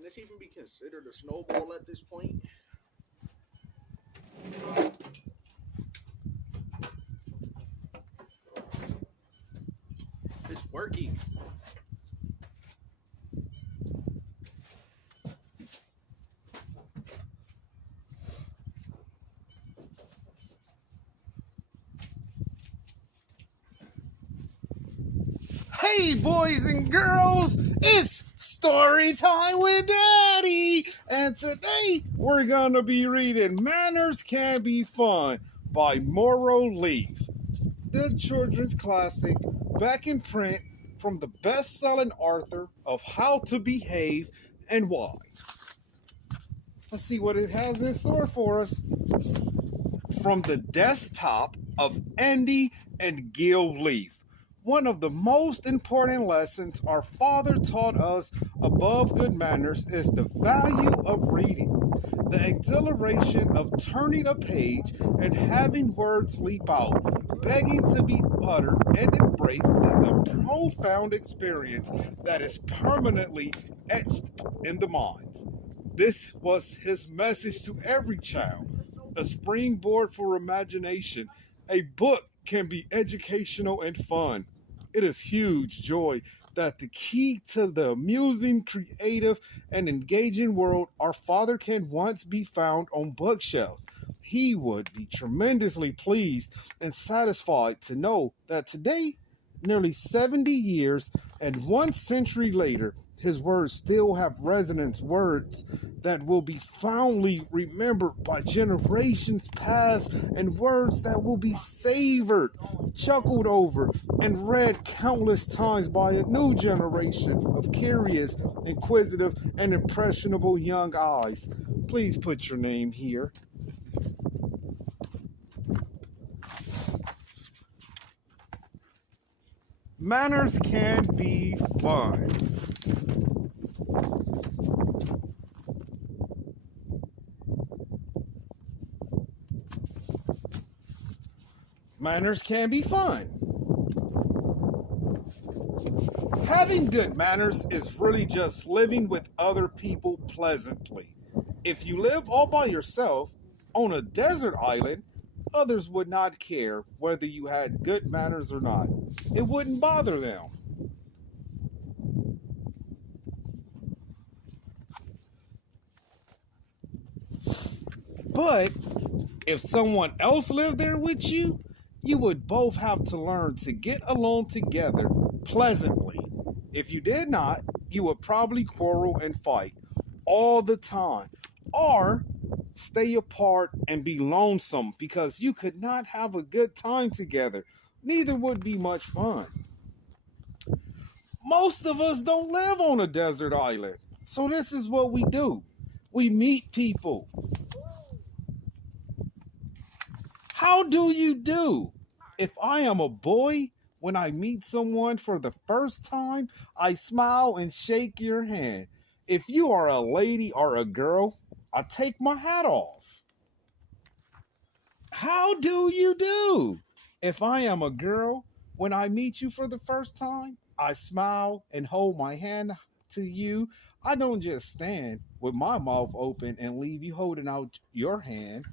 Can this even be considered a snowball at this point? It's working. Hey, boys and girls, it's story time with Daddy. And today we're going to be reading Manners Can Be Fun by Munro Leaf. The children's classic back in print from the best-selling author of How to Behave and Why. Let's see what it has in store for us. From the desktop of Andy and Gil Leaf. One of the most important lessons our father taught us above good manners is the value of reading. The exhilaration of turning a page and having words leap out, begging to be uttered and embraced is a profound experience that is permanently etched in the minds. This was his message to every child, a springboard for imagination. A book can be educational and fun. It is huge joy that the key to the amusing, creative, and engaging world our father can once be found on bookshelves. He would be tremendously pleased and satisfied to know that today, nearly 70 years and 1 century later, his words still have resonance, words that will be fondly remembered by generations past, and words that will be savored, chuckled over, and read countless times by a new generation of curious, inquisitive, and impressionable young eyes. Please put your name here. Manners can be fun. Manners can be fun. Having good manners is really just living with other people pleasantly. If you live all by yourself on a desert island, others would not care whether you had good manners or not. It wouldn't bother them. But if someone else lived there with you, you would both have to learn to get along together pleasantly. If you did not, you would probably quarrel and fight all the time, or stay apart and be lonesome because you could not have a good time together. Neither would be much fun. Most of us don't live on a desert island, so this is what we do. We meet people. How do you do? If I am a boy, when I meet someone for the first time, I smile and shake your hand. If you are a lady or a girl, I take my hat off. How do you do? If I am a girl, when I meet you for the first time, I smile and hold my hand to you. I don't just stand with my mouth open and leave you holding out your hand.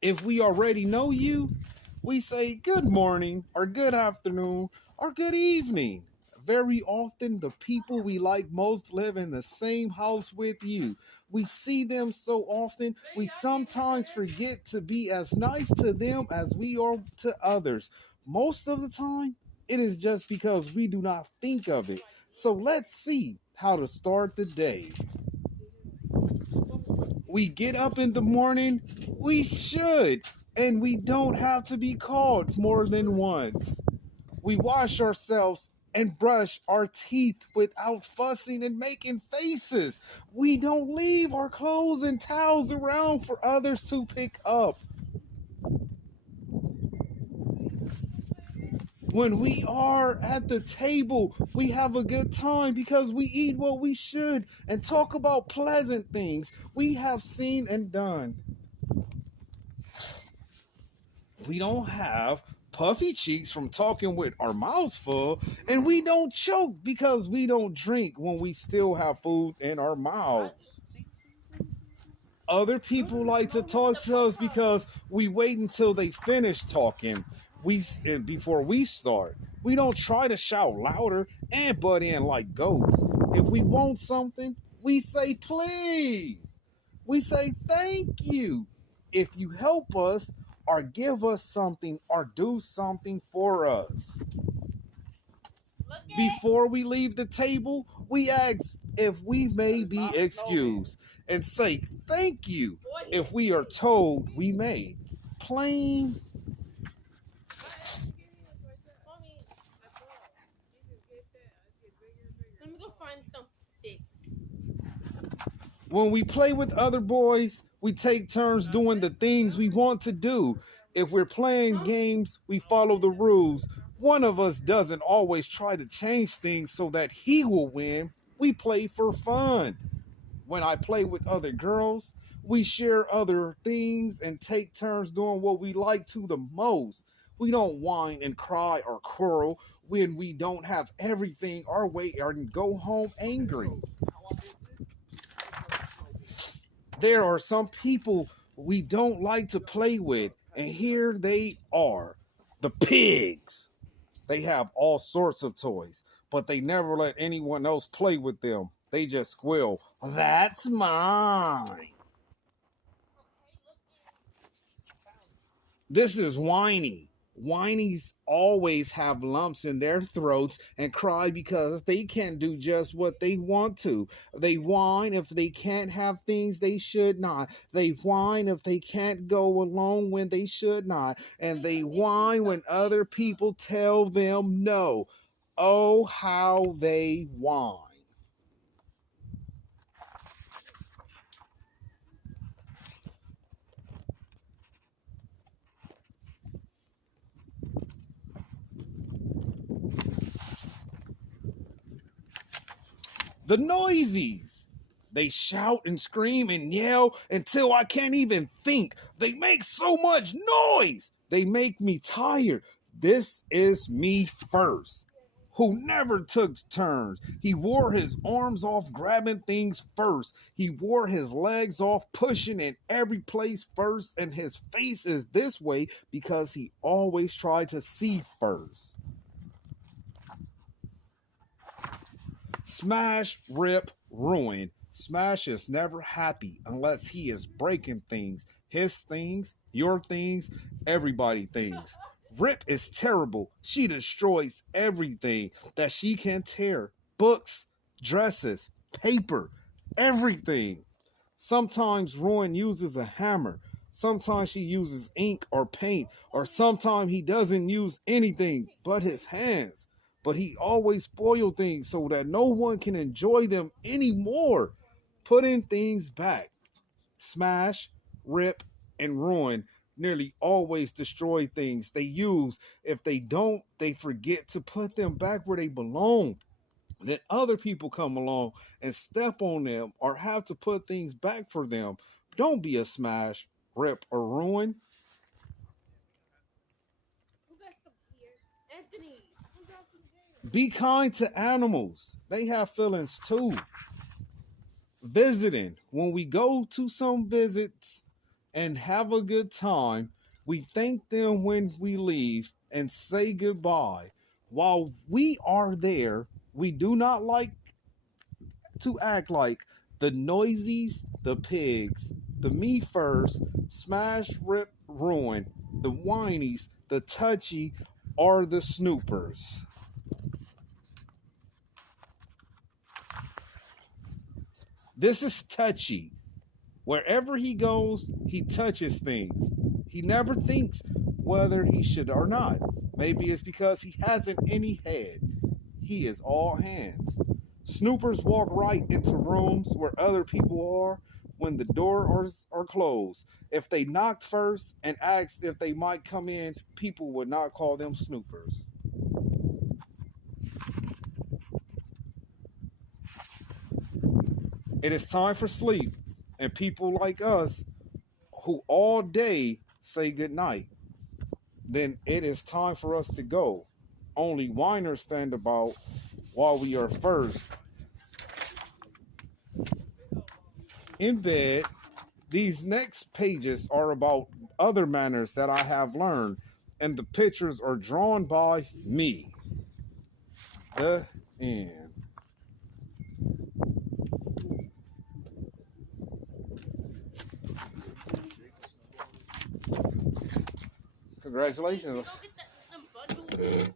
If we already know you, we say good morning or good afternoon or good evening. Very often, the people we like most live in the same house with you. We see them so often, we sometimes forget to be as nice to them as we are to others. Most of the time, it is just because we do not think of it. So let's see how to start the day. We get up in the morning, we should, and we don't have to be called more than once. We wash ourselves and brush our teeth without fussing and making faces. We don't leave our clothes and towels around for others to pick up. When we are at the table, we have a good time because we eat what we should and talk about pleasant things we have seen and done. We don't have puffy cheeks from talking with our mouths full, and we don't choke because we don't drink when we still have food in our mouths. Other people like to talk to us because we wait until they finish talking before we start. We don't try to shout louder and butt in like goats. If we want something, we say please. We say thank you. If you help us or give us something or do something for us. Before we leave the table, we ask if we may be excused and say thank you if we are told we may. Plain. When we play with other boys, we take turns doing the things we want to do. If we're playing games, we follow the rules. One of us doesn't always try to change things so that he will win. We play for fun. When I play with other girls, we share other things and take turns doing what we like to the most. We don't whine and cry or quarrel when we don't have everything our way or go home angry. There are some people we don't like to play with, and here they are, the pigs. They have all sorts of toys, but they never let anyone else play with them. They just squeal, "That's mine." This is whiny. Whinies always have lumps in their throats and cry because they can't do just what they want to. They whine if they can't have things they should not. They whine if they can't go alone when they should not. And they whine when other people tell them no. Oh, how they whine. The noisies. They shout and scream and yell until I can't even think. They make so much noise. They make me tired. This is me first, who never took turns. He wore his arms off grabbing things first. He wore his legs off pushing in every place first. And his face is this way because he always tried to see first. Smash, rip, ruin. Smash is never happy unless he is breaking things. His things, your things, everybody things. Rip is terrible. She destroys everything that she can tear. Books, dresses, paper, everything. Sometimes Ruin uses a hammer. Sometimes she uses ink or paint. Or sometimes he doesn't use anything but his hands. But he always spoils things so that no one can enjoy them anymore. Putting things back. Smash, rip, and ruin nearly always destroy things they use. If they don't, they forget to put them back where they belong. Then other people come along and step on them or have to put things back for them. Don't be a smash, rip, or ruin. Be kind to animals. They have feelings too. Visiting. When we go to some visits and have a good time, we thank them when we leave and say goodbye. While we are there, we do not like to act like the noisies, the pigs, the me first, smash, rip, ruin, the whinies, the touchy, or the snoopers. This is touchy. Wherever he goes, he touches things. He never thinks whether he should or not. Maybe it's because he hasn't any head. He is all hands. Snoopers walk right into rooms where other people are when the doors are closed. If they knocked first and asked if they might come in, people would not call them snoopers. It is time for sleep, and people like us who all day say goodnight. then it is time for us to go. Only whiners stand about while we are first in bed. These next pages are about other manners that I have learned, and the pictures are drawn by me. The end. Congratulations. Go get them bundles.